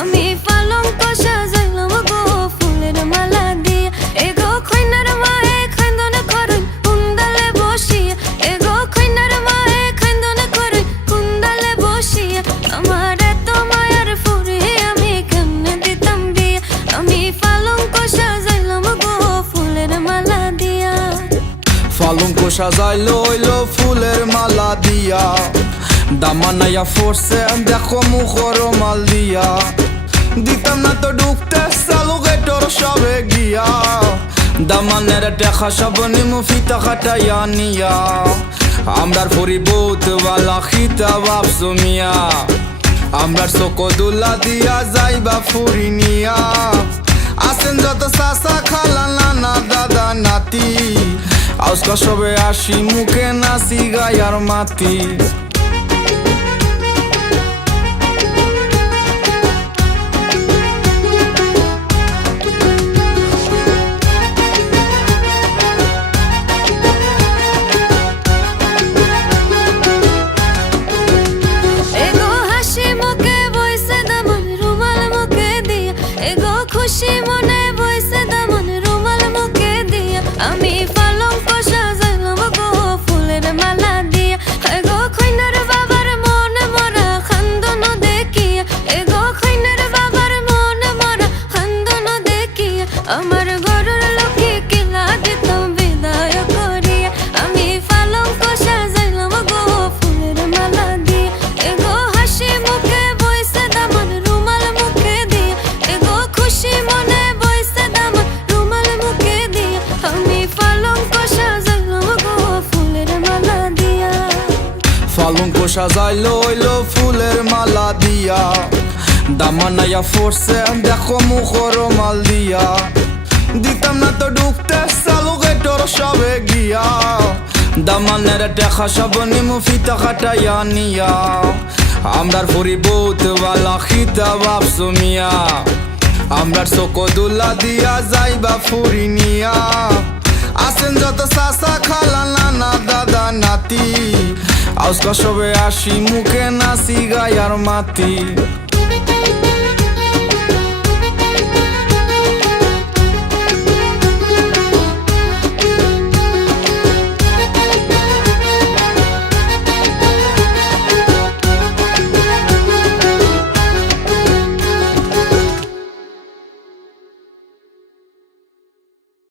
আমি পালঙ্ক সাজাইলাম গো ফুলের মালা দিয়া। এগো খৈনার মায়ে খান্দনে করে কুন্দালে বসিয়া। এগো খৈনার মায়ে খান্দনে করে কুন্দালে বসিয়া। আমার এত মায়ার ফুরে আমি কেমনে দিতাম বিয়া। আমি পালঙ্ক সাজাইলাম গো ফুলের মালা দিয়া। পালঙ্ক সাজাইলো হইলো ফুলের মালা দিয়া। দামানাইয়া ফোরছে দেখো মুখর মাল দিয়া। দিতাম না তো ঢুকতে চালু গেটর সবে গিয়া। দামানের দেখা সব নিমু ফিতা কাটাইয়া নিয়া। আমরার ফরি বহুত বালা খিতা ভাবছো মিয়া। আমরার চোখো দুলা দিয়া যাইবা ফুরি নিয়া। আসেন যত চাচা খালা নানা দাদা নাতি। আজকা সবে আসি মুখে নাচি গায়ার মাতি। খুশি মনে বইছে দামন রুমাল মুখে দিয়া। আমি পালঙ্ক সাজাইলাম গো ফুলের মালা দিয়া। এগো খৈনার বাবার মনে মরা খান্দন দেখিয়া। এগো খৈনার বাবার মনে মরা খান্দন দেখিয়া। আমার ঘরের লোকে কিলা দিতাম বিদায় করিয়া। আমি পালঙ্ক সাজাইলাম গো ফুলের মালা দিয়া। এগো হাসি মুখে বইছে দামন রুমাল মুখে দিয়া। এগো খুশি মনে বইছে দামন রুমাল মুখে দিয়া। আমি পালঙ্ক সাজাইলাম গো ফুলের মালা দিয়া। পালঙ্ক সাজাইলো হইলো ফুলের মালা দিয়া। দামানাইয়া ফোরছে দেখো মুখর মাল দিয়া। দিতাম না তো ঢুকতে চালু গেটর সবে গিয়া। দামানের দেখা সব নিমু ফিতা কাটাইয়া নিয়া। আমরার ফরি বহুত বালা খিতা ভাবছো মিয়া। আমরার চোখো দুলা দিয়া যাইবা ফুরি নিয়া। আসেন যত চাচা খালা নানা দাদা নাতি। আজকা সবে আসি মুখে নাচি গায়ার মাতি।